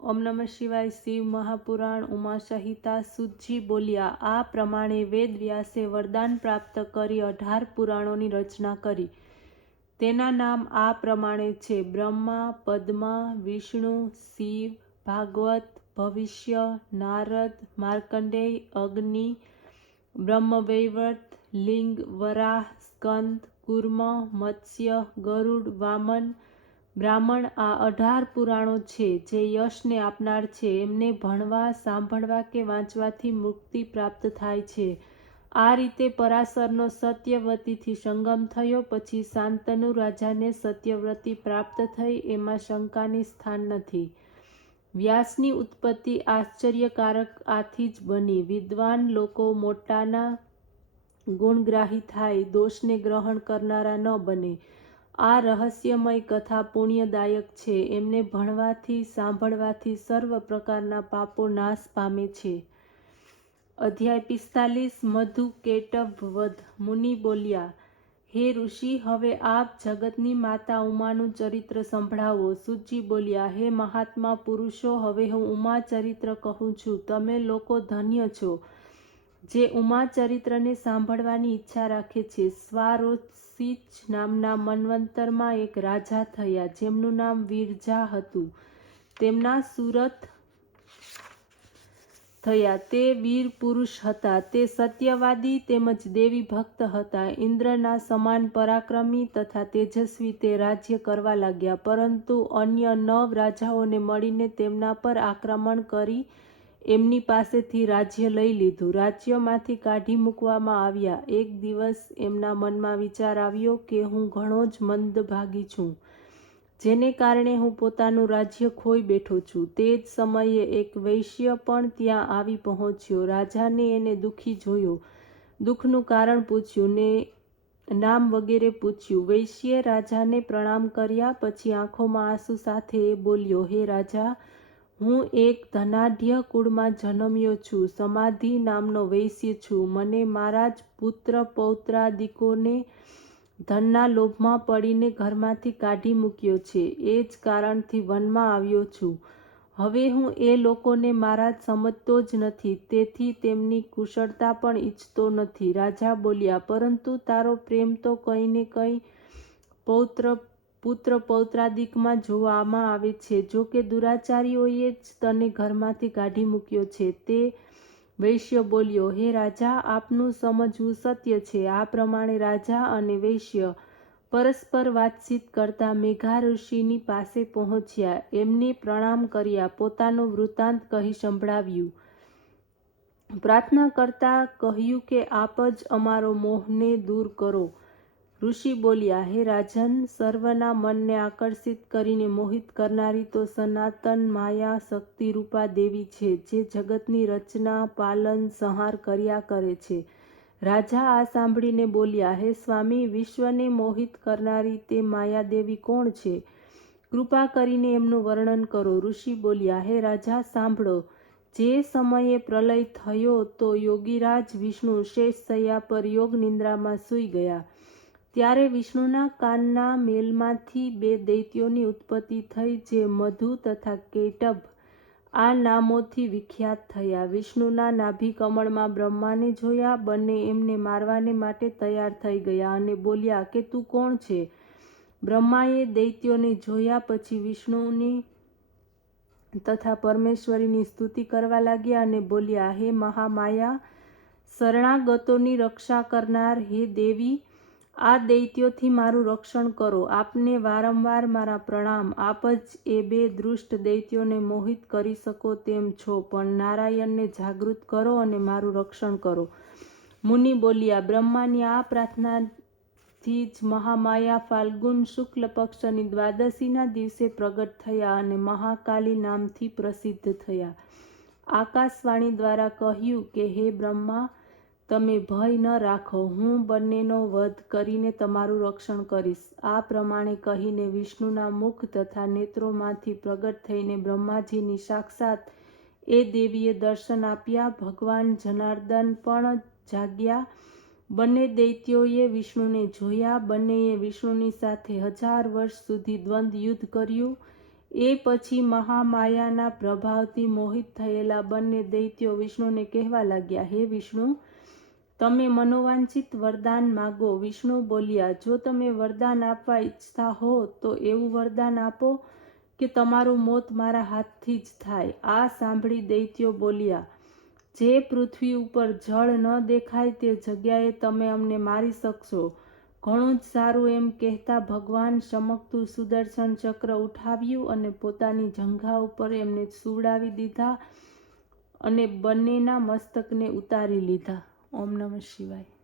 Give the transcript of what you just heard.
ઓમ નમઃ શિવાય. શિવ મહાપુરાણ ઉમા સંહિતા. સૂતજી બોલ્યા, આ પ્રમાણે વેદ વ્યાસે વરદાન પ્રાપ્ત કરી 18 પુરાણોની રચના કરી. તેના નામ આ પ્રમાણે છે: બ્રહ્મા, પદ્મા, વિષ્ણુ, શિવ, ભાગવત, ભવિષ્ય, નારદ, માર્કંડેય, અગ્નિ, બ્રહ્મવૈવર્ત, લિંગ, વરાહ, સ્કંદ, કૂર્મ, મત્સ્ય, ગરુડ, વામન, બ્રાહ્મણ. આ 18 પુરાણો છે જે યશને આપનાર છે. એમને ભણવા, સાંભળવા કે વાંચવાથી મુક્તિ પ્રાપ્ત થાય છે. આ રીતે પરાશરનો સત્યવતીથી સંગમ થયો. પછી શાંતનુ રાજાને સત્યવતી પ્રાપ્ત થઈ, એમાં શંકાને સ્થાન નથી. વ્યાસની ઉત્પત્તિ આશ્ચર્યકારક આથી જ બની. વિદ્વાન લોકો મોટાના ગુણગ્રાહી થાય, દોષને ગ્રહણ કરનારા ન બને. આ રહસ્યમય કથા પુણ્યદાયક છે. એમને ભણવાથી, સાંભળવાથી સર્વ પ્રકારના પાપો નાશ પામે છે. અધ્યાય 45. મધુ કૈટભ વધ. મુનિ બોલ્યા, હે ઋષિ, હવે આપ જગતની માતા ઉમાનું ચરિત્ર સંભળાવો. સૂતજી બોલ્યા, હે મહાત્મા પુરુષો, હવે હું ઉમા ચરિત્ર કહું છું. તમે લોકો ધન્ય છો જે ઉમા ચરિત્રને સાંભળવાની ઈચ્છા રાખે છે. સ્વારોચિષ નામના મન્વંતરમાં એક રાજા થયા, જેમનું નામ વિરજા હતું. તેમના સુરથ થયા. તે વીર પુરુષ હતા. તે સત્યવાદી તેમજ દેવી ભક્ત હતા. ઇન્દ્રના સમાન પરાક્રમી તથા તેજસ્વી તે રાજ્ય કરવા લાગ્યા. પરંતુ અન્ય 9 રાજાઓને મળીને તેમના પર આક્રમણ કરી એમની પાસેથી રાજ્ય લઈ લીધું. રાજ્યમાંથી કાઢી મૂકવામાં આવ્યા. એક દિવસ એમના મનમાં વિચાર આવ્યો કે હું ઘણો જ મંદભાગી છું, જેને કારણે હું પોતાનું રાજ્ય ખોઈ બેઠો છું. તે જ સમયે એક વૈશ્ય પણ ત્યાં આવી પહોંચ્યો. રાજાને એને દુઃખી જોયો. દુઃખનું કારણ પૂછ્યું ને નામ વગેરે પૂછ્યું. વૈશ્યે રાજાને પ્રણામ કર્યા. પછી આંખોમાં આંસુ સાથે એ બોલ્યો, હે રાજા, હું એક ધનાઢ્ય કુળમાં જન્મ્યો છું. સમાધિ નામનો વૈશ્ય છું. મને મારા જ પુત્ર પૌત્રાદિકોને ધનના લોભમાં પડીને ઘરમાંથી કાઢી મૂક્યો છે. એ જ કારણથી વનમાં આવ્યો છું. હવે હું એ લોકોને મારા સમજતો જ નથી, તેથી તેમની કુશળતા પણ ઈચ્છતો નથી. રાજા બોલ્યા, પરંતુ તારો પ્રેમ તો કંઈ ને કંઈ પુત્ર પૌત્રાદિકમાં જોવામાં આવે છે. જો કે દુરાચારીઓએ જ તને ઘરમાંથી કાઢી મૂક્યો છે. તે વૈશ્ય બોલ્યો, હે રાજા, આપનું સમજવું સત્ય છે. આ પ્રમાણે રાજા અને વૈશ્ય પરસ્પર વાતચીત કરતા મેઘા ઋષિની પાસે પહોંચ્યા. એમને પ્રણામ કર્યા. પોતાનું વૃત્તાંત કહી સંભળાવ્યું. પ્રાર્થના કરતા કહ્યું કે આપ જ અમારો મોહને દૂર કરો. ઋષિ બોલ્યા, હે રાજન, સર્વના મનને આકર્ષિત કરીને મોહિત કરનારી તો સનાતન માયા શક્તિરૂપા દેવી છે, જે જગતની રચના, પાલન, સંહાર કર્યા કરે છે. રાજા આ સાંભળીને બોલ્યા, હે સ્વામી, વિશ્વને મોહિત કરનારી તે માયાદેવી કોણ છે? કૃપા કરીને એમનું વર્ણન કરો. ઋષિ બોલ્યા, હે રાજા, સાંભળો. જે સમયે પ્રલય થયો તો યોગીરાજ વિષ્ણુ શેષશૈયા પર યોગ નિંદ્રામાં સૂઈ ગયા. ત્યારે વિષ્ણુના કાનના મેલમાંથી 2 દૈત્યોની ઉત્પત્તિ થઈ, જે મધુ તથા કૈટભ આ નામોથી વિખ્યાત થયા. વિષ્ણુના નાભિકમળમાં બ્રહ્માને જોયા. બંને એમને મારવાને માટે તૈયાર થઈ ગયા અને બોલ્યા કે તું કોણ છે? બ્રહ્માએ દૈત્યોને જોયા પછી વિષ્ણુની તથા પરમેશ્વરીની સ્તુતિ કરવા લાગ્યા અને બોલ્યા, હે મહામાયા, શરણાગતોની રક્ષા કરનાર, હે દેવી, આ દૈત્યોથી મારું રક્ષણ કરો. આપને વારંવાર મારા પ્રણામ. આપ જ એ 2 દુષ્ટ દૈત્યોને મોહિત કરી શકો તેમ છો, પણ નારાયણને જાગૃત કરો અને મારું રક્ષણ કરો. મુનિ બોલ્યા, બ્રહ્માની આ પ્રાર્થનાથી જ મહામાયા ફાલ્ગુન શુક્લ પક્ષની દ્વાદશીના દિવસે પ્રગટ થયા અને મહાકાલી નામથી પ્રસિદ્ધ થયા. આકાશવાણી દ્વારા કહ્યું કે હે બ્રહ્મા, તમે ભય ન રાખો. હું બંનેનો વધ કરીને તમારું રક્ષણ કરીશ. આ પ્રમાણે કહીને વિષ્ણુના મુખ તથા નેત્રોમાંથી પ્રગટ થઈને બ્રહ્માજીની સાક્ષાત એ દેવીએ દર્શન આપ્યા. ભગવાન જનાર્દન પણ જાગ્યા. બંને દૈત્યોએ વિષ્ણુને જોયા. બંનેએ વિષ્ણુની સાથે 1000 વર્ષ સુધી દ્વંદ્વ યુદ્ધ કર્યું. એ પછી મહામાયાના પ્રભાવથી મોહિત થયેલા બંને દૈત્યો વિષ્ણુને કહેવા લાગ્યા, હે વિષ્ણુ, તમે મનોવાંછિત વરદાન માગો. વિષ્ણુ બોલ્યા, જો તમે વરદાન આપવા ઈચ્છતા હો તો એવું વરદાન આપો કે તમારું મોત મારા હાથથી જ થાય. આ સાંભળી દૈત્યો બોલ્યા, જે પૃથ્વી ઉપર જળ ન દેખાય તે જગ્યાએ તમે અમને મારી શકશો. ઘણું જ સારું, એમ કહેતા ભગવાન ચમકતું સુદર્શન ચક્ર ઉઠાવ્યું અને પોતાની જંઘા ઉપર એમને સુવડાવી દીધા અને બંનેના મસ્તકને ઉતારી લીધા. ઓમ નમઃ શિવાય.